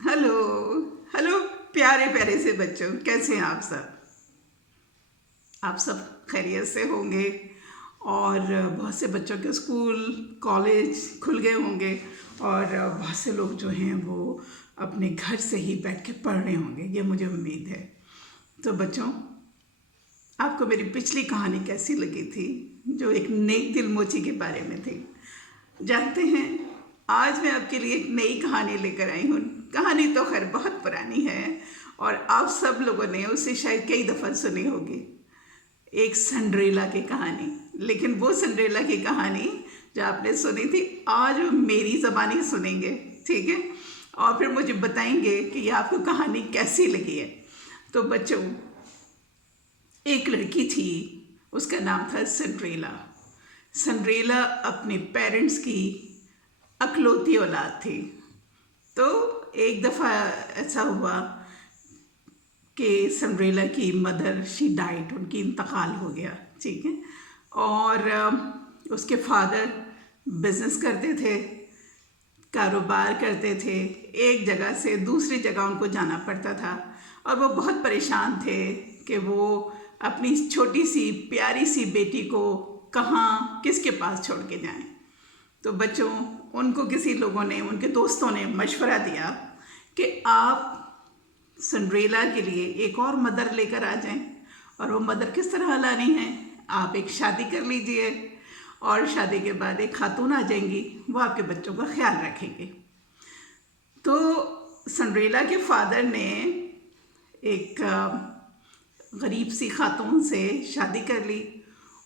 Hello. Hello प्यारे प्यारे से बच्चों, कैसे हैं आप सब? आप सब खैरियत से होंगे। और बहुत से बच्चों के स्कूल कॉलेज खुल गए होंगे। और बहुत से लोग जो हैं वो अपने घर से ही बैठ के पढ़ रहे होंगे, ये मुझे उम्मीद है। तो बच्चों, आपको मेरी पिछली कहानी कैसी लगी थी, जो एक नेक दिल मोची के बारे में थी? जानते हैं, आज मैं आपके लिए एक नई कहानी लेकर आई हूँ। कहानी तो खैर बहुत पुरानी है और आप सब लोगों ने उसे शायद कई दफ़ा सुनी होगी। एक सिंड्रेला की कहानी। लेकिन वो सिंड्रेला की कहानी जो आपने सुनी थी, आज वो मेरी ज़बानी सुनेंगे, ठीक है? और फिर मुझे बताएंगे कि ये आपको कहानी कैसी लगी है। तो बच्चों, एक लड़की थी, उसका नाम था सिंड्रेला। सिंड्रेला अपने पेरेंट्स की अकलौती औलाद थी। तो एक दफ़ा ऐसा हुआ कि सिंड्रेला की मदर शी डाइट, उनकी इंतकाल हो गया, ठीक है। और उसके फादर बिजनेस करते थे, कारोबार करते थे। एक जगह से दूसरी जगह उनको जाना पड़ता था और वो बहुत परेशान थे कि वो अपनी छोटी सी प्यारी सी बेटी को कहाँ किसके पास छोड़ के जाएं। तो बच्चों, उनको किसी लोगों ने, उनके दोस्तों ने मशवरा दिया कि आप सिंड्रेला के लिए एक और मदर लेकर आ जाएं। और वो मदर किस तरह लानी है? आप एक शादी कर लीजिए और शादी के बाद एक खातून आ जाएंगी, वो आपके बच्चों का ख्याल रखेंगे। तो सिंड्रेला के फादर ने एक गरीब सी खातून से शादी कर ली।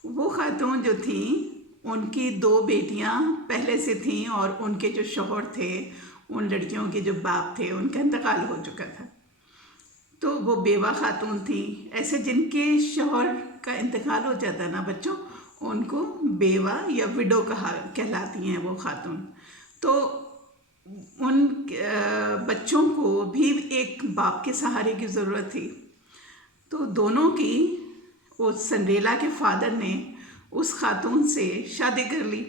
वो खातून जो थी, उनकी दो बेटियां पहले से थीं और उनके जो शौहर थे, उन लड़कियों के जो बाप थे, उनका इंतकाल हो चुका था। तो वो बेवा खातून थी। ऐसे जिनके शौहर का इंतकाल हो जाता है ना बच्चों, उनको बेवा या विडो कहलाती हैं वो खातून। तो उन बच्चों को भी एक बाप के सहारे की ज़रूरत थी। तो दोनों की, उस सिंड्रेला के फादर ने उस खातून से शादी कर ली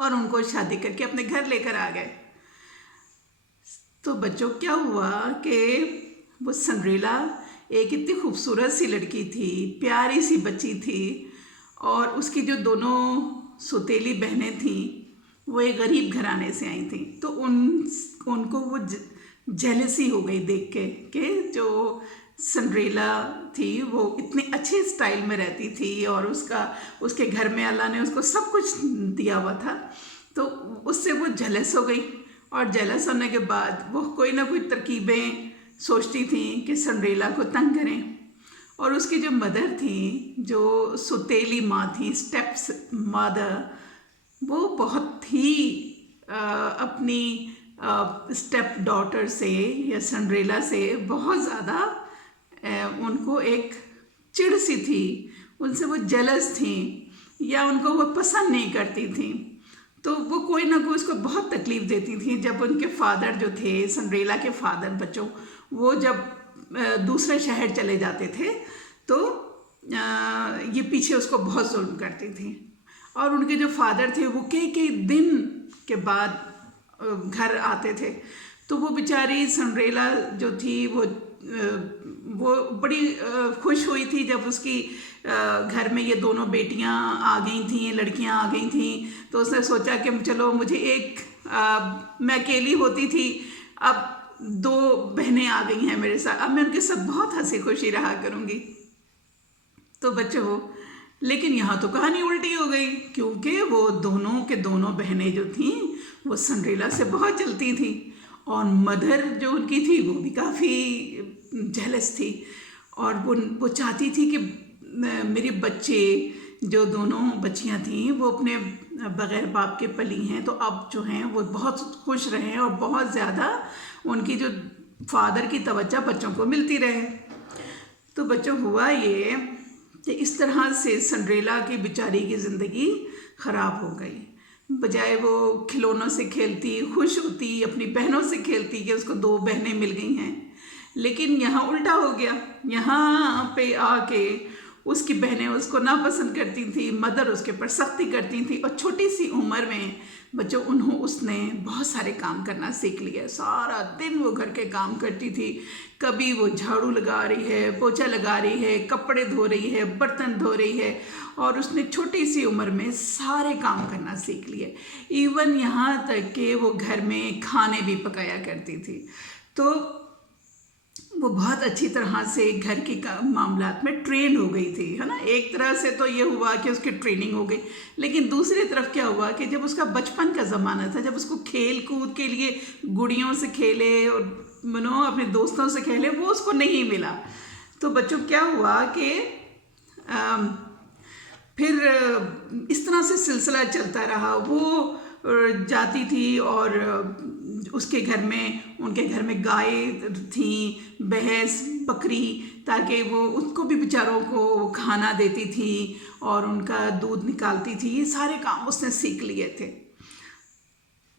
और उनको शादी करके अपने घर लेकर आ गए। तो बच्चों, क्या हुआ कि वो सिंड्रेला एक इतनी खूबसूरत सी लड़की थी, प्यारी सी बच्ची थी। और उसकी जो दोनों सौतेली बहनें थीं, वो एक गरीब घराने से आई थीं। तो उनको वो जेलसी हो गई देख के कि जो सिंड्रेला थी वो इतने अच्छे स्टाइल में रहती थी और उसके घर में अल्लाह ने उसको सब कुछ दिया हुआ था। तो उससे वो जेलस हो गई और जेलस होने के बाद वो कोई ना कोई तरकीबें सोचती थी कि सिंड्रेला को तंग करें। और उसकी जो मदर थी, जो सुतेली माँ थी, स्टेप्स मदर, वो बहुत ही अपनी स्टेप डॉटर से या सिंड्रेला से बहुत ज़्यादा उनको एक चिढ़ सी थी, उनसे वो जेलस थी या उनको वो पसंद नहीं करती थी। तो वो कोई ना कोई उसको बहुत तकलीफ़ देती थी। जब उनके फादर जो थे, सिंड्रेला के फादर बच्चों, वो जब दूसरे शहर चले जाते थे तो ये पीछे उसको बहुत जुल्म करती थी। और उनके जो फादर थे वो कई दिन के बाद घर आते थे। तो वो बेचारी सिंड्रेला जो थी वो बड़ी खुश हुई थी जब उसकी घर में ये दोनों बेटियां आ गई थीं, लड़कियां आ गई थीं। तो उसने सोचा कि चलो मुझे एक मैं अकेली होती थी, अब दो बहनें आ गई हैं मेरे साथ, अब मैं उनके साथ बहुत हंसी खुशी रहा करूँगी। तो बच्चों, लेकिन यहाँ तो कहानी उल्टी हो गई, क्योंकि वो दोनों के दोनों बहनें जो थीं वो सिंड्रेला से बहुत जलती थी और मदर जो उनकी थी वो भी काफ़ी जेलस थी। और वो चाहती थी कि मेरे बच्चे, जो दोनों बच्चियां थीं, वो अपने बग़ैर बाप के पली हैं, तो अब जो हैं वो बहुत खुश रहें और बहुत ज़्यादा उनकी जो फादर की तवज्जो बच्चों को मिलती रहे। तो बच्चों, हुआ ये कि इस तरह से सिंड्रेला की बेचारी की ज़िंदगी ख़राब हो गई। बजाय वो खिलौनों से खेलती, खुश होती, अपनी बहनों से खेलती कि उसको दो बहनें मिल गई हैं, लेकिन यहाँ उल्टा हो गया। यहाँ पे आके उसकी बहनें उसको नापसंद करती थी, मदर उसके ऊपर सख्ती करती थी, और छोटी सी उमर में बच्चों उसने बहुत सारे काम करना सीख लिया। सारा दिन वो घर के काम करती थी, कभी वो झाड़ू लगा रही है, पोछा लगा रही है, कपड़े धो रही है, बर्तन धो रही है, और उसने छोटी सी उम्र में सारे काम करना सीख लिए। इवन यहाँ तक कि वो घर में खाने भी पकाया करती थी। तो वो बहुत अच्छी तरह से घर के मामलात में ट्रेन हो गई थी, है ना। एक तरह से तो ये हुआ कि उसकी ट्रेनिंग हो गई, लेकिन दूसरी तरफ क्या हुआ कि जब उसका बचपन का ज़माना था, जब उसको खेल कूद के लिए गुड़ियों से खेले और अपने दोस्तों से खेले, वो उसको नहीं मिला। तो बच्चों क्या हुआ कि फिर इस तरह से सिलसिला चलता रहा। वो जाती थी और उसके घर में, उनके घर में गाय थी, भैंस, बकरी, ताकि वो उसको भी बेचारों को खाना देती थी और उनका दूध निकालती थी। ये सारे काम उसने सीख लिए थे।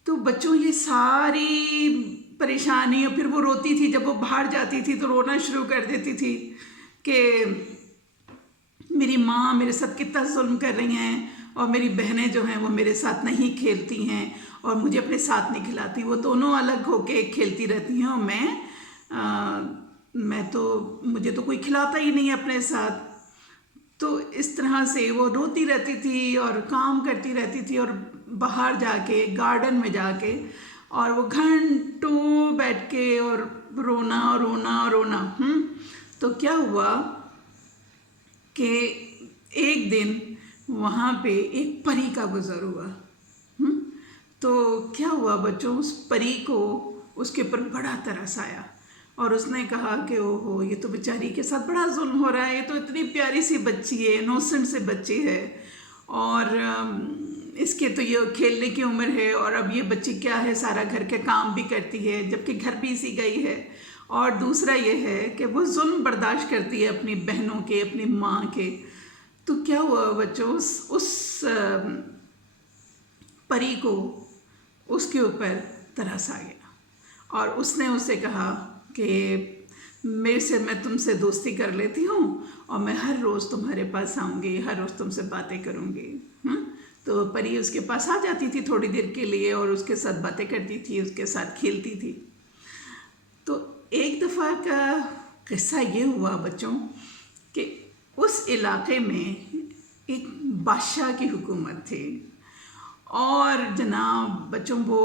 तो बच्चों ये सारी परेशानी, और फिर वो रोती थी, जब वो बाहर जाती थी तो रोना शुरू कर देती थी कि मेरी माँ मेरे साथ कितना जुल्म कर रही हैं, और मेरी बहनें जो हैं वो मेरे साथ नहीं खेलती हैं और मुझे अपने साथ नहीं खिलाती। वो दोनों अलग होके खेलती रहती हैं, और मुझे तो कोई खिलाता ही नहीं है अपने साथ। तो इस तरह से वो रोती रहती थी और काम करती रहती थी, और बाहर जाके गार्डन में जाके और वो घंटों बैठ के और रोना और रोना और रोना। तो क्या हुआ कि एक दिन वहाँ पे एक परी का गुजर हुआ। तो क्या हुआ बच्चों, उस परी को उसके ऊपर बड़ा तरस आया, और उसने कहा कि ओहो, ये तो बेचारी के साथ बड़ा जुल्म हो रहा है, ये तो इतनी प्यारी सी बच्ची है, इनोसेंट सी बच्ची है, और इसके तो ये खेलने की उम्र है, और अब ये बच्ची क्या है, सारा घर के काम भी करती है, जबकि घर भी सी गई है। और दूसरा ये है कि वो जुल्म बर्दाश्त करती है अपनी बहनों के, अपनी माँ के। तो क्या हुआ बच्चों, उस परी को उसके ऊपर तरस आ गया, और उसने उसे कहा कि मैं तुमसे दोस्ती कर लेती हूँ, और मैं हर रोज़ तुम्हारे पास आऊँगी, हर रोज़ तुमसे बातें करूँगी। तो परी उसके पास आ जाती थी थोड़ी देर के लिए, और उसके साथ बातें करती थी, उसके साथ खेलती थी। तो एक दफ़ा का किस्सा ये हुआ बच्चों कि उस इलाके में एक बादशाह की हुकूमत थी, और जनाब बच्चों वो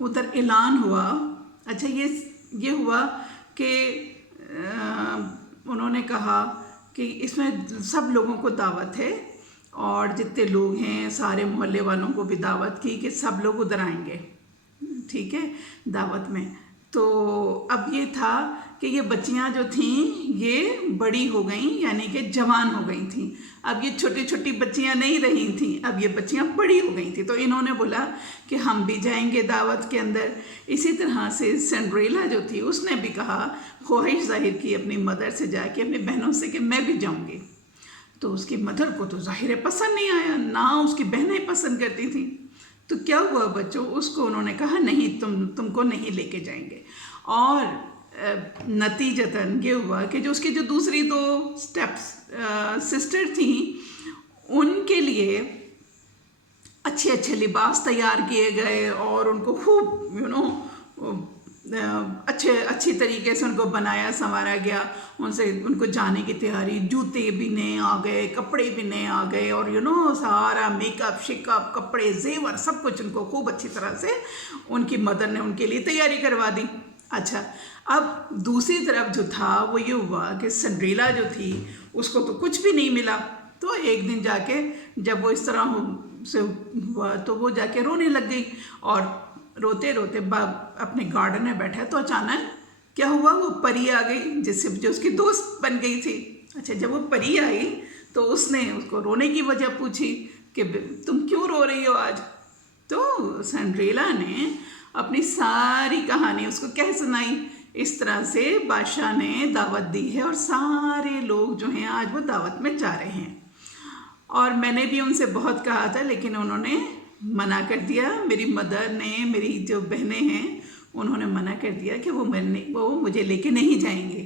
उधर ऐलान हुआ। अच्छा, ये हुआ कि उन्होंने कहा कि इसमें सब लोगों को दावत है, और जितने लोग हैं सारे मोहल्ले वालों को भी दावत की कि सब लोग उधर आएंगे, ठीक है, दावत में। तो अब ये था कि ये बच्चियां जो थीं ये बड़ी हो गईं, यानी कि जवान हो गई थीं। अब ये छोटी छोटी बच्चियां नहीं रही थीं, अब ये बच्चियां बड़ी हो गई थीं। तो इन्होंने बोला कि हम भी जाएंगे दावत के अंदर। इसी तरह से सिंड्रेला जो थी उसने भी कहा, ख्वाहिश जाहिर की अपनी मदर से जाके, अपनी बहनों से, कि मैं भी जाऊंगी। तो उसकी मदर को तो जाहिर पसंद नहीं आया, ना उसकी बहनें पसंद करती थी। तो क्या हुआ बच्चों, उसको उन्होंने कहा नहीं, तुमको नहीं लेके जाएंगे। और नतीजतन ये हुआ कि जो उसकी जो दूसरी दो सिस्टर थी, उनके लिए अच्छे अच्छे लिबास तैयार किए गए, और उनको खूब अच्छी तरीके से उनको बनाया संवारा गया। उनको जाने की तैयारी, जूते भी नए आ गए, कपड़े भी नए आ गए, और सारा मेकअप शिकअप, कपड़े, जेवर, सब कुछ उनको खूब अच्छी तरह से उनकी मदर ने उनके लिए तैयारी करवा दी। अच्छा, अब दूसरी तरफ जो था वो ये हुआ कि सिंड्रेला जो थी उसको तो कुछ भी नहीं मिला। तो एक दिन जाके जब वो इस तरह से हुआ तो वो जाके रोने लग गई, और रोते रोते अपने गार्डन में बैठा। तो अचानक क्या हुआ, वो परी आ गई, जो उसकी दोस्त बन गई थी। अच्छा, जब वो परी आई तो उसने उसको रोने की वजह पूछी कि तुम क्यों रो रही हो आज। तो सिंड्रेला ने अपनी सारी कहानी उसको कह सुनाई। इस तरह से बादशाह ने दावत दी है, और सारे लोग जो हैं आज वो दावत में जा रहे हैं। और मैंने भी उनसे बहुत कहा था, लेकिन उन्होंने मना कर दिया। मेरी मदर ने, मेरी जो बहनें हैं, उन्होंने मना कर दिया कि वो मुझे लेके नहीं जाएंगे।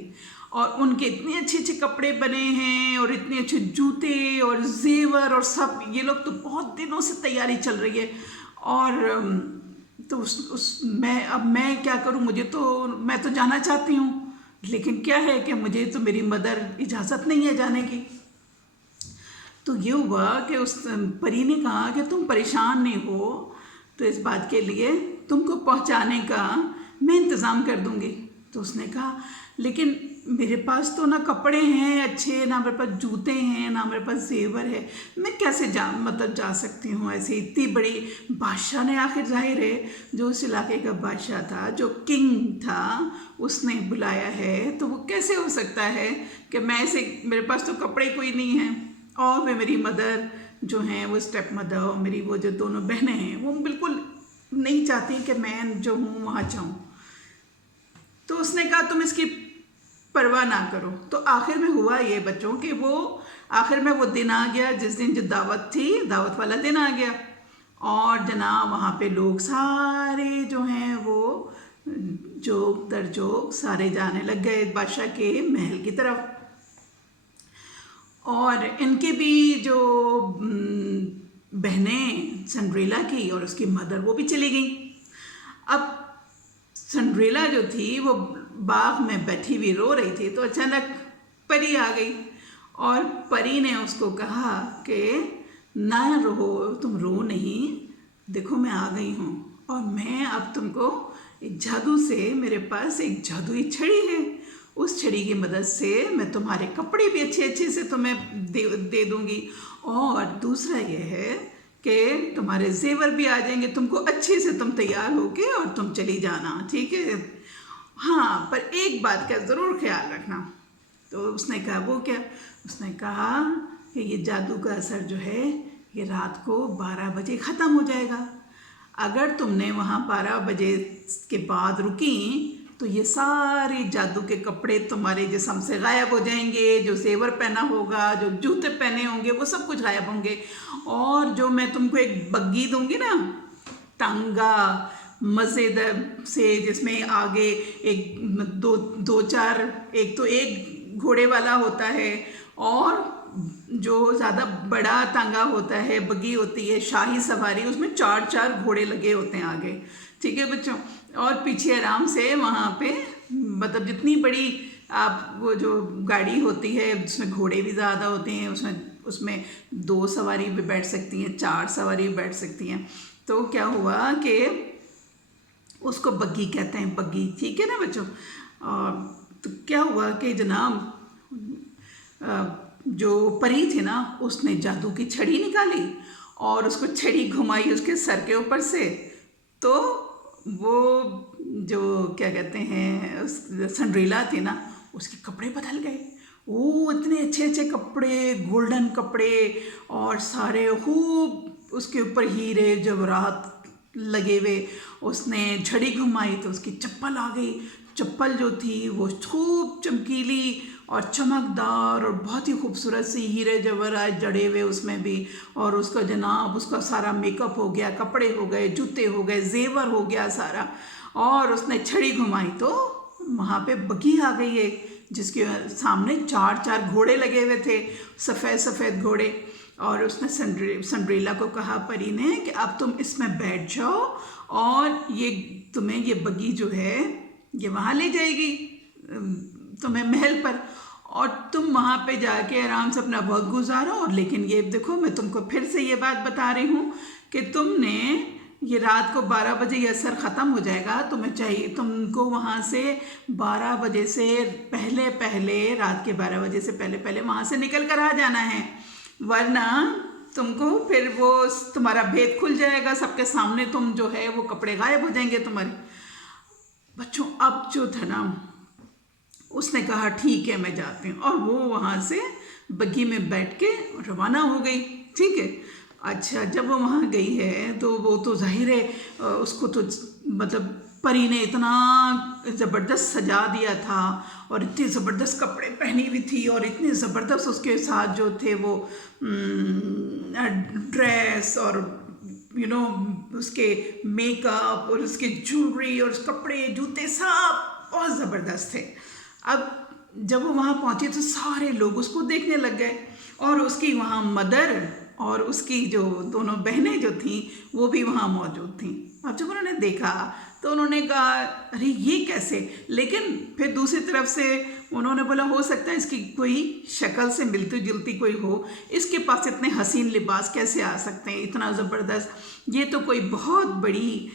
और उनके इतने अच्छे अच्छे कपड़े बने हैं और इतने अच्छे जूते और जेवर और सब, ये लोग तो बहुत दिनों से तैयारी चल रही है। और तो मैं क्या करूं, मैं तो जाना चाहती हूँ, लेकिन क्या है कि मुझे तो मेरी मदर इजाज़त नहीं है जाने की। तो ये हुआ कि उस परी ने कहा कि तुम परेशान नहीं हो तो इस बात के लिए तुमको पहुंचाने का मैं इंतज़ाम कर दूंगी। तो उसने कहा लेकिन मेरे पास तो ना कपड़े हैं अच्छे, ना मेरे पास जूते हैं, ना मेरे पास जेवर है, मैं कैसे जा सकती हूँ ऐसे। इतनी बड़ी बादशाह ने, आखिर जाहिर है जो उस इलाके का बादशाह था, जो किंग था, उसने बुलाया है, तो वो कैसे हो सकता है कि मैं ऐसे, मेरे पास तो कपड़े कोई नहीं है। और वे मेरी मदर जो हैं, वो स्टेप मदर और मेरी वो जो दोनों बहनें हैं, वो बिल्कुल नहीं चाहती कि मैं जो हूँ वहाँ जाऊँ। तो उसने कहा तुम इसकी परवाह ना करो। तो आखिर में हुआ ये बच्चों कि वो आखिर में वो दिन आ गया जिस दिन जो दावत थी, दावत वाला दिन आ गया। और जनाब वहाँ पे लोग सारे जो हैं वो जोक दर जोक सारे जाने लग गए बादशाह के महल की तरफ। और इनके भी जो बहनें, सिंड्रेला की और उसकी मदर, वो भी चली गई। अब सिंड्रेला जो थी वो बाग में बैठी हुई रो रही थी, तो अचानक परी आ गई और परी ने उसको कहा कि ना रो, तुम रो नहीं, देखो मैं आ गई हूँ और मैं अब तुमको एक जादू से, मेरे पास एक जादुई छड़ी है, उस छड़ी की मदद से मैं तुम्हारे कपड़े भी अच्छे अच्छे से तुम्हें दे दूँगी। और दूसरा ये है कि तुम्हारे जेवर भी आ जाएंगे, तुमको अच्छे से तुम तैयार होके और तुम चली जाना, ठीक है। हाँ, पर एक बात का ज़रूर ख्याल रखना। तो उसने कहा वो क्या? उसने कहा कि ये जादू का असर जो है ये रात को 12 बजे ख़त्म हो जाएगा। अगर तुमने वहाँ 12 बजे के बाद रुकी तो ये सारे जादू के कपड़े तुम्हारे जिस्म से गायब हो जाएंगे, जो जेवर पहना होगा, जो जूते पहने होंगे, वो सब कुछ गायब होंगे। और जो मैं तुमको एक बग्गी दूंगी ना, टांगा मज़ेदार से, जिसमें आगे एक दो चार, एक तो एक घोड़े वाला होता है और जो ज़्यादा बड़ा तांगा होता है, बग्गी होती है, शाही सवारी, उसमें 4 घोड़े लगे होते हैं आगे, ठीक है बच्चों। और पीछे आराम से वहाँ पे, मतलब जितनी बड़ी आप वो जो गाड़ी होती है जिसमें घोड़े भी ज़्यादा होते हैं, उसमें 2 सवारी भी बैठ सकती हैं, 4 सवारी भी बैठ सकती हैं। तो क्या हुआ कि उसको बग्गी कहते हैं, बग्गी, ठीक है ना बच्चों। तो क्या हुआ कि जनाब जो परी थी ना, उसने जादू की छड़ी निकाली और उसको छड़ी घुमाई उसके सर के ऊपर से, तो वो जो क्या कहते हैं उस सिंड्रेला थी ना, उसके कपड़े बदल गए। वो इतने अच्छे अच्छे कपड़े, गोल्डन कपड़े, और सारे खूब उसके ऊपर हीरे जवाहरात लगे हुए। उसने छड़ी घुमाई तो उसकी चप्पल आ गई। चप्पल जो थी वो खूब चमकीली और चमकदार और बहुत ही खूबसूरत सी, हीरे जवाहरात जड़े हुए उसमें भी। और उसका जनाब, उसका सारा मेकअप हो गया, कपड़े हो गए, जूते हो गए, जेवर हो गया सारा। और उसने छड़ी घुमाई तो वहाँ पे बग्गी आ गई है जिसके सामने 4 घोड़े लगे हुए थे, सफ़ेद सफ़ेद घोड़े। और उसने सिंड्रेला को कहा, परी ने, कि अब तुम इसमें बैठ जाओ और ये तुम्हें ये बग्गी जो है ये वहाँ ले जाएगी तुम्हें महल पर, और तुम वहाँ पे जाके आराम से अपना वक्त गुजारो। और लेकिन ये देखो, मैं तुमको फिर से ये बात बता रही हूँ कि तुमने ये रात को 12 बजे ये असर ख़त्म हो जाएगा, तुम्हें चाहिए, तुमको वहाँ से 12 बजे से पहले पहले, रात के 12 बजे से पहले पहले वहाँ से निकल कर आ जाना है, वरना तुमको फिर वो तुम्हारा भेद खुल जाएगा सबके सामने, तुम जो है वो कपड़े गायब हो जाएंगे तुम्हारे। बच्चों, अब जो था ना, उसने कहा ठीक है मैं जाती हूँ, और वो वहाँ से बग्गी में बैठ के रवाना हो गई, ठीक है। अच्छा, जब वो वहाँ गई है तो वो तो जाहिर है उसको तो मतलब परी ने इतना ज़बरदस्त सजा दिया था और इतने ज़बरदस्त कपड़े पहनी हुई थी और इतने ज़बरदस्त उसके साथ जो थे वो ड्रेस और उसके मेकअप और उसके ज्वेलरी और कपड़े, जूते, सब बहुत ज़बरदस्त थे। अब जब वो वहाँ पहुँची तो सारे लोग उसको देखने लग गए, और उसकी वहाँ मदर और उसकी जो दोनों बहनें जो थीं वो भी वहाँ मौजूद थीं। अब जब उन्होंने देखा तो उन्होंने कहा अरे ये कैसे, लेकिन फिर दूसरी तरफ से उन्होंने बोला हो सकता है इसकी कोई शक्ल से मिलती जुलती कोई हो, इसके पास इतने हसीन लिबास कैसे आ सकते हैं, इतना ज़बरदस्त, ये तो कोई बहुत बड़ी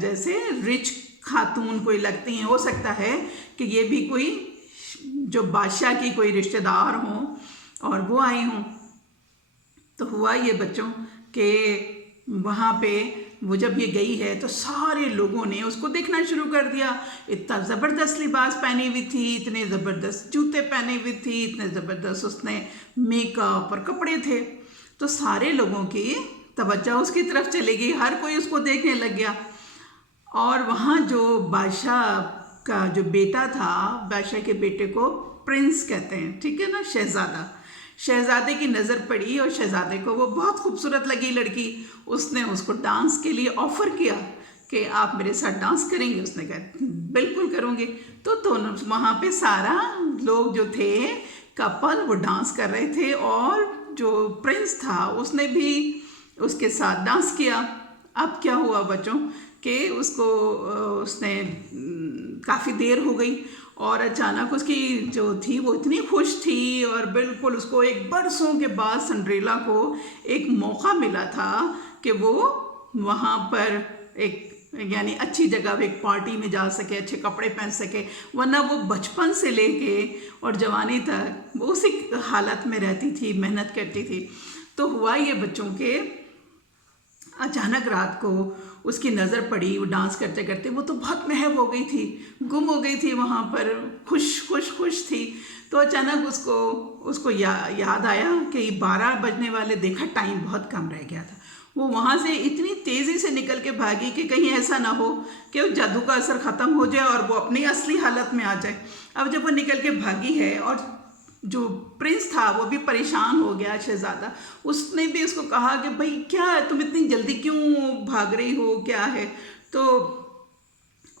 जैसे रिच खातून कोई लगती हैं, हो सकता है कि ये भी कोई जो बादशाह की कोई रिश्तेदार हों और वो आई हों। तो हुआ ये बच्चों कि वहाँ पे वो जब ये गई है तो सारे लोगों ने उसको देखना शुरू कर दिया। इतना ज़बरदस्त लिबास पहनी हुई थी, इतने ज़बरदस्त जूते पहने हुई थी, इतने ज़बरदस्त उसने मेकअप और कपड़े थे। तो सारे लोगों की तवज्जो उसकी तरफ चली गई, हर कोई उसको देखने लग गया। और वहाँ जो बादशाह का जो बेटा था, बादशाह के बेटे को प्रिंस कहते हैं, ठीक है ना, शहज़ादा, शहज़ादे की नज़र पड़ी और शहज़ादे को वो बहुत खूबसूरत लगी लड़की। उसने उसको डांस के लिए ऑफ़र किया कि आप मेरे साथ डांस करेंगे। उसने कहा बिल्कुल करूँगी। तो दोनों वहाँ पे सारा लोग जो थे कपल वो डांस कर रहे थे, और जो प्रिंस था उसने भी उसके साथ डांस किया। अब क्या हुआ बच्चों कि उसने काफ़ी देर हो गई और अचानक उसकी जो थी वो इतनी खुश थी, और बिल्कुल उसको एक बरसों के बाद सिंड्रेला को एक मौका मिला था कि वो वहाँ पर एक यानी अच्छी जगह एक पार्टी में जा सके, अच्छे कपड़े पहन सके, वरना वो बचपन से लेके और जवानी तक वो उसी हालत में रहती थी, मेहनत करती थी। तो हुआ ये बच्चों के अचानक रात को उसकी नज़र पड़ी, वो डांस करते करते वो तो बहुत महव हो गई थी, गुम हो गई थी वहाँ पर, खुश थी। तो अचानक उसको याद आया कि 12 बजने वाले, देखा टाइम बहुत कम रह गया था। वो वहाँ से इतनी तेज़ी से निकल के भागी कि कहीं ऐसा ना हो कि उस जादू का असर ख़त्म हो जाए और वो अपनी असली हालत में आ जाए। अब जब वो निकल के भागी है और जो प्रिंस था वो भी परेशान हो गया, शहज़ादा, उसने भी उसको कहा कि भाई क्या तुम इतनी जल्दी क्यों भाग रही हो, क्या है। तो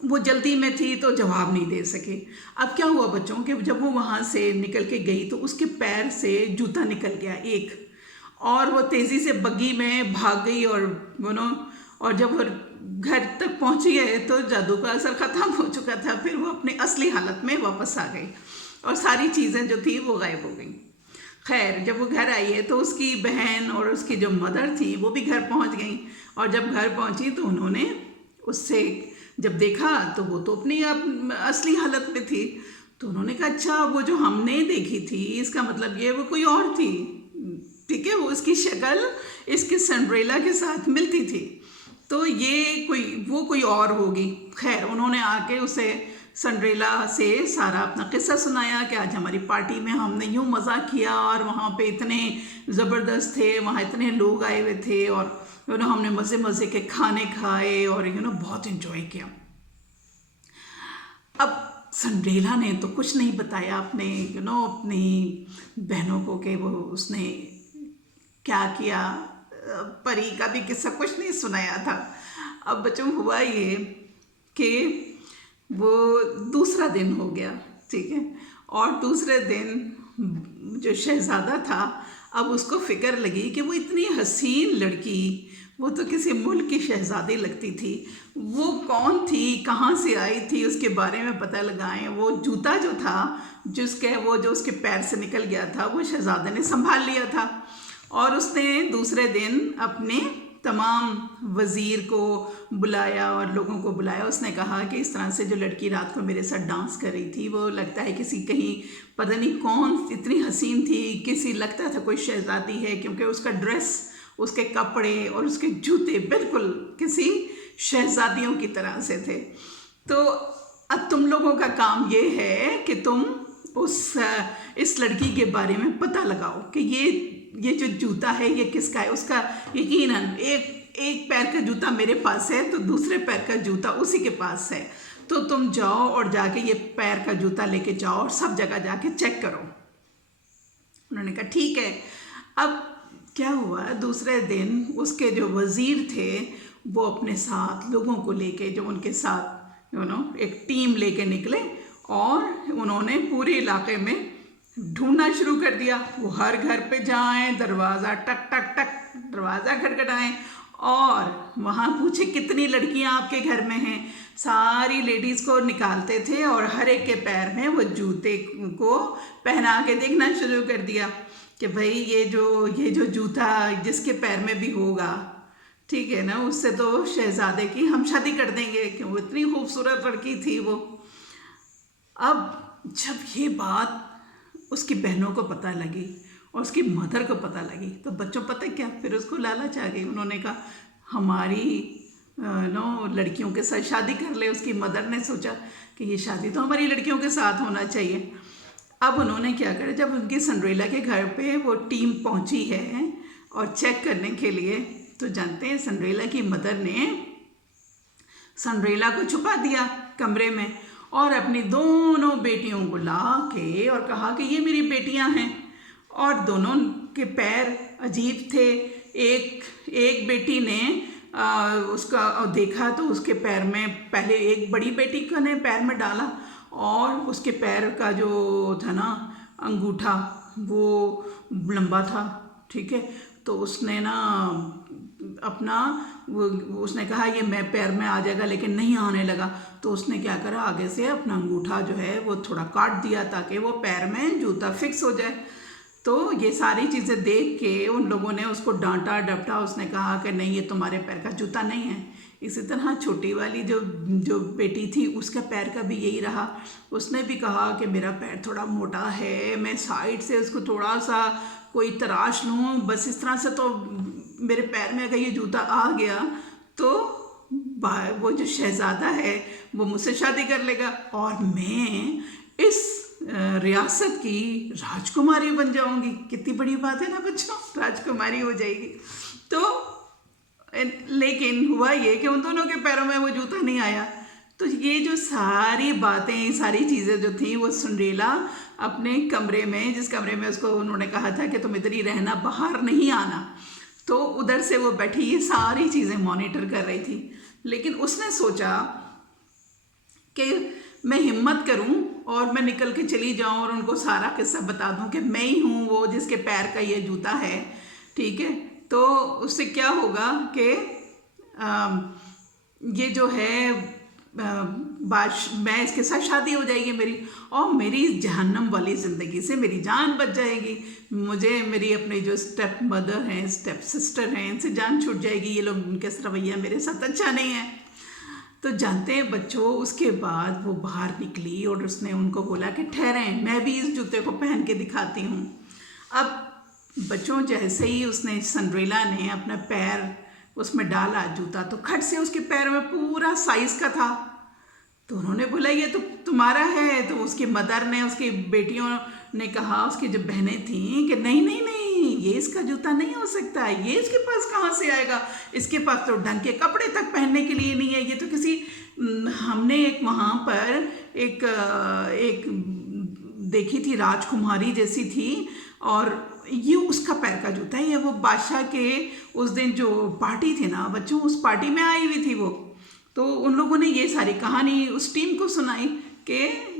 वो जल्दी में थी तो जवाब नहीं दे सके। अब क्या हुआ बच्चों कि जब वो वहाँ से निकल के गई तो उसके पैर से जूता निकल गया एक, और वो तेज़ी से बग्गी में भाग गई, और जब वो घर तक पहुँची है तो जादू का असर ख़त्म हो चुका था। फिर वो अपनी असली हालत में वापस आ गई और सारी चीज़ें जो थी वो गायब हो गई। खैर जब वो घर आई है तो उसकी बहन और उसकी जो मदर थी वो भी घर पहुंच गई, और जब घर पहुंची तो उन्होंने उससे जब देखा तो वो तो अपनी असली हालत में थी। तो उन्होंने कहा अच्छा वो जो हमने देखी थी इसका मतलब ये वो कोई और थी, ठीक है, वो उसकी शक्ल इसके सिंड्रेला के साथ मिलती थी, तो ये वो कोई और होगी। खैर उन्होंने आके उसे सिंड्रेला से सारा अपना किस्सा सुनाया कि आज हमारी पार्टी में हमने यूँ मज़ा किया और वहाँ पे इतने ज़बरदस्त थे, वहाँ इतने लोग आए हुए थे, और हमने मज़े के खाने खाए और बहुत इन्जॉय किया। अब सिंड्रेला ने तो कुछ नहीं बताया अपने अपनी बहनों को कि वो उसने क्या किया, परी का भी किस्सा कुछ नहीं सुनाया था। अब बच्चों हुआ ये कि वो दूसरा दिन हो गया, ठीक है, और दूसरे दिन जो शहज़ादा था अब उसको फ़िक्र लगी कि वो इतनी हसीन लड़की, वो तो किसी मुल्क की शहज़ादी लगती थी, वो कौन थी, कहाँ से आई थी, उसके बारे में पता लगाएं। वो जूता जो था जो उसके पैर से निकल गया था वो शहज़ादे ने संभाल लिया था, और उसने दूसरे दिन अपने तमाम वज़ीर को बुलाया और लोगों को बुलाया। उसने कहा कि इस तरह से जो लड़की रात को मेरे साथ डांस कर रही थी वो लगता है कहीं पता नहीं कौन इतनी हसीन थी, लगता था कोई शहज़ादी है, क्योंकि उसका ड्रेस, उसके कपड़े और उसके जूते बिल्कुल किसी शहज़ादियों की तरह से थे। तो अब तुम लोगों का काम ये है कि तुम इस लड़की के बारे में पता लगाओ कि ये जो जूता है ये किसका है। उसका यकीनन एक पैर का जूता मेरे पास है तो दूसरे पैर का जूता उसी के पास है, तो तुम जाओ और जाके ये पैर का जूता लेके जाओ और सब जगह जाके चेक करो। उन्होंने कहा ठीक है। अब क्या हुआ, दूसरे दिन उसके जो वज़ीर थे वो अपने साथ लोगों को लेके, जो उनके साथ एक टीम लेके निकले और उन्होंने पूरे इलाके में ढूंढना शुरू कर दिया। वो हर घर पे जाएं, दरवाज़ा टक टक टक दरवाज़ा खटखटाएं और वहाँ पूछे कितनी लड़कियाँ आपके घर में हैं। सारी लेडीज़ को निकालते थे और हर एक के पैर में वो जूते को पहना के देखना शुरू कर दिया कि भाई ये जो जूता जिसके पैर में भी होगा, ठीक है ना, उससे तो शहजादे की हम शादी कर देंगे, क्यों, इतनी खूबसूरत लड़की थी वो। अब जब ये बात उसकी बहनों को पता लगी और उसकी मदर को पता लगी तो बच्चों पता क्या, फिर उसको लालच आ गई। उन्होंने कहा हमारी लड़कियों के साथ शादी कर ले। उसकी मदर ने सोचा कि ये शादी तो हमारी लड़कियों के साथ होना चाहिए। अब उन्होंने क्या करा, जब उनकी सिंड्रेला के घर पे वो टीम पहुंची है और चेक करने के लिए, तो जानते हैं सिंड्रेला की मदर ने सिंड्रेला को छुपा दिया कमरे में और अपनी दोनों बेटियों को ला के और कहा कि ये मेरी बेटियां हैं। और दोनों के पैर अजीब थे। एक बेटी ने उसका देखा तो उसके पैर में पहले एक बड़ी बेटी का ने पैर में डाला और उसके पैर का जो था ना अंगूठा वो लंबा था, ठीक है। तो उसने ना अपना उसने कहा ये मैं पैर में आ जाएगा, लेकिन नहीं आने लगा। तो उसने क्या करा, आगे से अपना अंगूठा जो है वो थोड़ा काट दिया ताकि वो पैर में जूता फिक्स हो जाए। तो ये सारी चीज़ें देख के उन लोगों ने उसको डांटा डपटा। उसने कहा कि नहीं ये तुम्हारे पैर का जूता नहीं है। इसी तरह छोटी वाली जो बेटी थी उसका पैर का भी यही रहा। उसने भी कहा कि मेरा पैर थोड़ा मोटा है, मैं साइड से उसको थोड़ा सा कोई तराश लूँ, बस इस तरह से तो मेरे पैर में अगर ये जूता आ गया तो वो जो शहज़ादा है वो मुझसे शादी कर लेगा और मैं इस रियासत की राजकुमारी बन जाऊंगी। कितनी बड़ी बात है ना बच्चों, राजकुमारी हो जाएगी। तो लेकिन हुआ ये कि उन दोनों के पैरों में वो जूता नहीं आया। तो ये जो सारी बातें, सारी चीज़ें जो थी वो सिंड्रेला अपने कमरे में, जिस कमरे में उसको उन्होंने कहा था कि तुम इधर ही रहना, बाहर नहीं आना, तो उधर से वो बैठी ये सारी चीज़ें मॉनिटर कर रही थी। लेकिन उसने सोचा कि मैं हिम्मत करूं और मैं निकल के चली जाऊं और उनको सारा किस्सा बता दूं कि मैं ही हूं वो जिसके पैर का ये जूता है, ठीक है। तो उससे क्या होगा कि ये जो है मैं इसके साथ शादी हो जाएगी मेरी, और मेरी जहन्नम वाली ज़िंदगी से मेरी जान बच जाएगी। मुझे मेरी अपनी जो स्टेप मदर हैं, स्टेप सिस्टर हैं, इनसे जान छूट जाएगी। ये लोग, उनके रवैया मेरे साथ अच्छा नहीं है। तो जानते हैं बच्चों, उसके बाद वो बाहर निकली और उसने उनको बोला कि ठहरें, मैं भी इस जूते को पहन के दिखाती हूँ। अब बच्चों जैसे ही उसने सिंड्रेला ने अपना पैर उसमें डाला जूता, तो खट से उसके पैर में पूरा साइज़ का था। तो उन्होंने बोला ये तो तुम्हारा है। तो उसकी मदर ने, उसकी बेटियों ने कहा, उसकी जो बहनें थीं, कि नहीं नहीं नहीं, ये इसका जूता नहीं हो सकता, ये इसके पास कहाँ से आएगा, इसके पास तो ढंग के कपड़े तक पहनने के लिए नहीं है, ये तो किसी हमने एक वहाँ पर एक देखी थी, राजकुमारी जैसी थी, और ये उसका पैर का जूता है। ये वो बादशाह के उस दिन जो पार्टी थी ना बच्चों, उस पार्टी में आई हुई थी वो। तो उन लोगों ने ये सारी कहानी उस टीम को सुनाई कि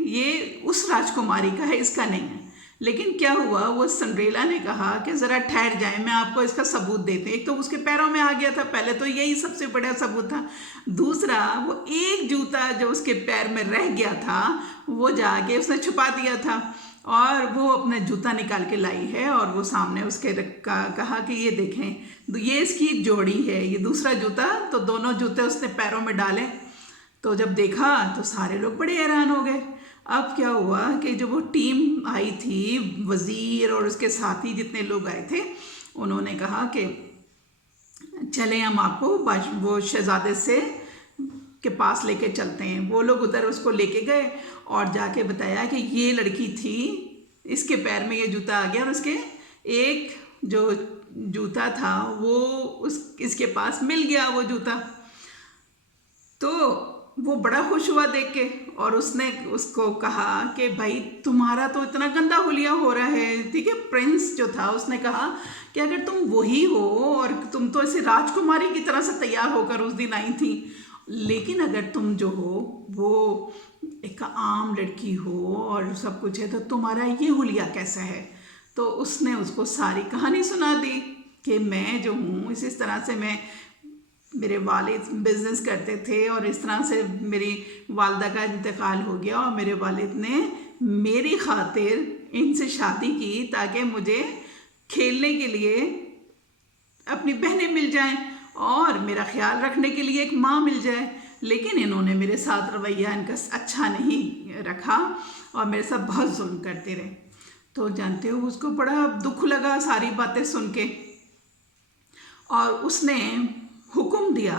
ये उस राजकुमारी का है, इसका नहीं है। लेकिन क्या हुआ, वो सिंड्रेला ने कहा कि ज़रा ठहर जाए, मैं आपको इसका सबूत देते। एक तो उसके पैरों में आ गया था, पहले तो यही सबसे बड़ा सबूत था। दूसरा, वो एक जूता जो उसके पैर में रह गया था वो जाके उसने छुपा दिया था, और वो अपना जूता निकाल के लाई है और वो सामने उसके कहा कि ये देखें, ये इसकी जोड़ी है, ये दूसरा जूता। तो दोनों जूते उसने पैरों में डाले। तो जब देखा तो सारे लोग बड़े हैरान हो गए। अब क्या हुआ कि जो वो टीम आई थी, वज़ीर और उसके साथी जितने लोग आए थे, उन्होंने कहा कि चलें हम आपको वो शहज़ादे से के पास लेके चलते हैं। वो लोग उधर उसको लेके गए और जाके बताया कि ये लड़की थी, इसके पैर में ये जूता आ गया और उसके एक जो जूता था वो इसके पास मिल गया वो जूता। तो वो बड़ा खुश हुआ देख के, और उसने उसको कहा कि भाई तुम्हारा तो इतना गंदा हुलिया हो रहा है, ठीक है। प्रिंस जो था उसने कहा कि अगर तुम वही हो और तुम तो ऐसे राजकुमारी की तरह से तैयार होकर उस दिन आई थी, लेकिन अगर तुम जो हो वो एक आम लड़की हो और सब कुछ है, तो तुम्हारा ये हुलिया कैसा है। तो उसने उसको सारी कहानी सुना दी कि मैं जो हूँ इस तरह से, मैं मेरे वालिद बिज़नेस करते थे और इस तरह से मेरी वालदा का इंतकाल हो गया और मेरे वालिद ने मेरी खातिर इनसे शादी की ताकि मुझे खेलने के लिए अपनी बहनें मिल जाएं और मेरा ख्याल रखने के लिए एक माँ मिल जाए। लेकिन इन्होंने मेरे साथ रवैया इनका अच्छा नहीं रखा और मेरे साथ बहुत जुल्म करते रहे। तो जानते हो उसको बड़ा दुख लगा सारी बातें सुन के, और उसने हुक्म दिया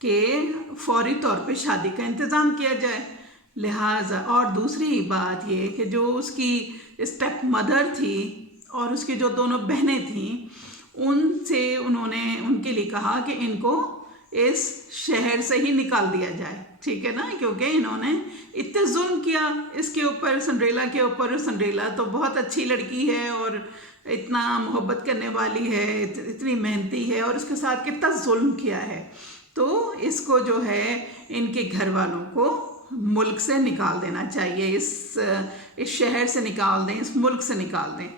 कि फौरी तौर पे शादी का इंतज़ाम किया जाए। लिहाजा और दूसरी बात ये कि जो उसकी स्टेप मदर थी और उसकी जो दोनों बहनें थीं, उनसे उन्होंने उनके लिए कहा कि इनको इस शहर से ही निकाल दिया जाए, ठीक है ना, क्योंकि इन्होंने इतने जुल्म किया इसके ऊपर, सिंड्रेला के ऊपर। सिंड्रेला तो बहुत अच्छी लड़की है और इतना मोहब्बत करने वाली है, इतनी मेहनती है, और उसके साथ कितना जुल्म किया है। तो इसको जो है इनके घर वालों को मुल्क से निकाल देना चाहिए, इस शहर से निकाल दें, इस मुल्क से निकाल दें।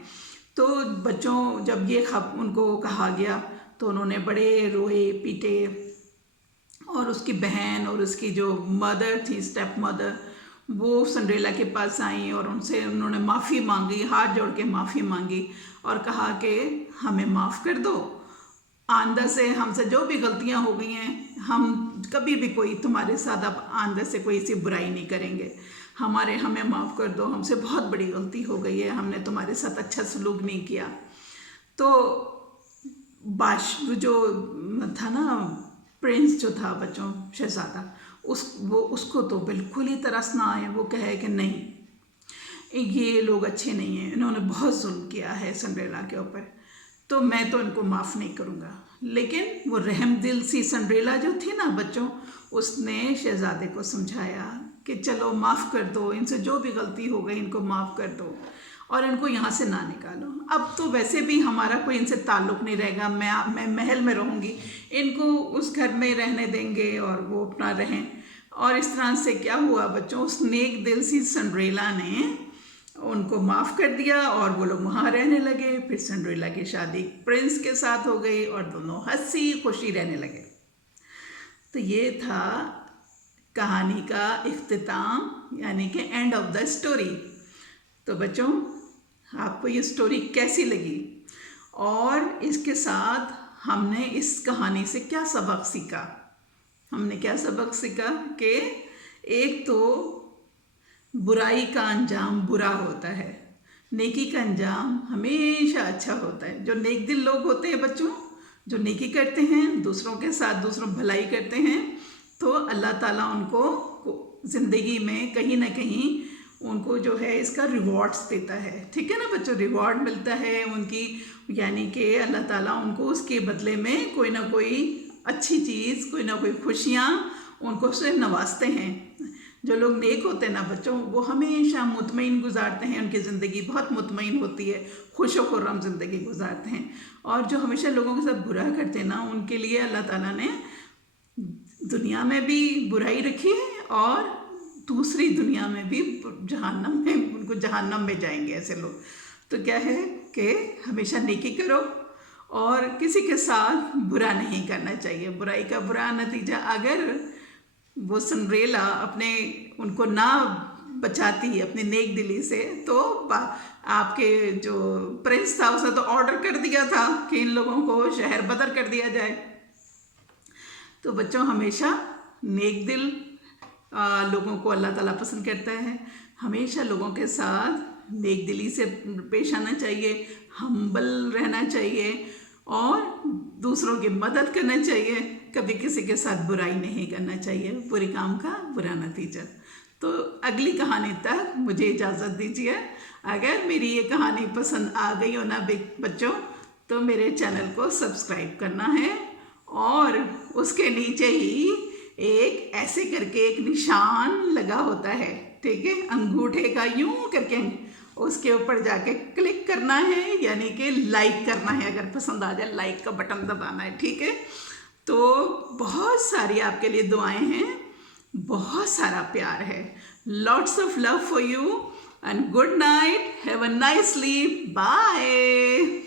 तो बच्चों जब ये उनको कहा गया तो उन्होंने बड़े रोए पीटे, और उसकी बहन और उसकी जो मदर थी, स्टेप मदर, वो सिंड्रेला के पास आई और उन्होंने माफ़ी मांगी, हाथ जोड़ के माफ़ी मांगी और कहा कि हमें माफ़ कर दो, आंदा से हमसे जो भी गलतियां हो गई हैं, हम कभी भी कोई तुम्हारे साथ अब आंदा से कोई ऐसी बुराई नहीं करेंगे, हमें माफ़ कर दो, हमसे बहुत बड़ी गलती हो गई है, हमने तुम्हारे साथ अच्छा सलूक नहीं किया। तो जो था ना, प्रिंस जो था बच्चों, शहजादा, उसको तो बिल्कुल ही तरस ना आए। वो कहे कि नहीं, ये लोग अच्छे नहीं हैं, इन्होंने बहुत जुल्म किया है सिंड्रेला के ऊपर, तो मैं तो इनको माफ़ नहीं करूँगा। लेकिन वो रहमदिल सी सिंड्रेला जो थी ना बच्चों, उसने शहजादे को समझाया कि चलो माफ़ कर दो, इनसे जो भी गलती हो गई इनको माफ़ कर दो और इनको यहाँ से ना निकालो। अब तो वैसे भी हमारा कोई इनसे ताल्लुक़ नहीं रहेगा, मैं महल में रहूँगी, इनको उस घर में रहने देंगे और वो अपना रहें। और इस तरह से क्या हुआ बच्चों, उस नेक दिल सी सिंड्रेला ने उनको माफ़ कर दिया और वो लोग वहाँ रहने लगे। फिर सिंड्रेला की शादी प्रिंस के साथ हो गई और दोनों हंसी खुशी रहने लगे। तो ये था कहानी का इख्तिताम, यानी कि एंड ऑफ द स्टोरी। तो बच्चों आपको ये स्टोरी कैसी लगी और इसके साथ हमने इस कहानी से क्या सबक सीखा? हमने क्या सबक सीखा कि एक तो बुराई का अंजाम बुरा होता है, नेकी का अंजाम हमेशा अच्छा होता है। जो नेक दिल लोग होते हैं बच्चों, जो नेकी करते हैं, दूसरों के साथ दूसरों भलाई करते हैं, तो अल्लाह ताला उनको ज़िंदगी में कहीं ना कहीं उनको जो है इसका रिवॉर्ड्स देता है, ठीक है ना बच्चों, रिवॉर्ड मिलता है उनकी, यानी कि अल्लाह ताला उनको उसके बदले में कोई ना कोई अच्छी चीज़, कोई ना कोई खुशियाँ उनको से नवाजते हैं। जो लोग नेक होते हैं ना बच्चों, वो हमेशा मुतमईन गुजारते हैं, उनकी ज़िंदगी बहुत मुतमईन होती है, खुश व खुर्रम ज़िंदगी गुजारते हैं। और जो हमेशा लोगों के साथ बुरा करते हैं ना, उनके लिए अल्लाह ताला ने दुनिया में भी बुराई रखी है और दूसरी दुनिया में भी, जहन्नम में, उनको जहन्नम में जाएंगे ऐसे लोग। तो क्या है कि हमेशा नेकी करो और किसी के साथ बुरा नहीं करना चाहिए। बुराई का बुरा नतीजा, अगर वो सिंड्रेला उनको ना बचाती अपनी नेक दिली से, तो आपके जो प्रिंस था उसने तो ऑर्डर कर दिया था कि इन लोगों को शहर बदर कर दिया जाए। तो बच्चों हमेशा नेक दिल लोगों को अल्लाह ताला पसंद करता है। हमेशा लोगों के साथ नेक दिली से पेश आना चाहिए, हम्बल रहना चाहिए और दूसरों की मदद करना चाहिए। कभी किसी के साथ बुराई नहीं करना चाहिए, बुरे काम का बुरा नतीजा। तो अगली कहानी तक मुझे इजाज़त दीजिए। अगर मेरी ये कहानी पसंद आ गई हो ना बच्चों, तो मेरे चैनल को सब्सक्राइब करना है और उसके नीचे ही एक ऐसे करके एक निशान लगा होता है, ठीक है, अंगूठे का यूं करके, उसके ऊपर जाके क्लिक करना है, यानी कि लाइक करना है। अगर पसंद आ जाए लाइक का बटन दबाना है, ठीक है। तो बहुत सारी आपके लिए दुआएं हैं बहुत सारा प्यार है. Lots of love for you and good night. Have a nice sleep. Bye.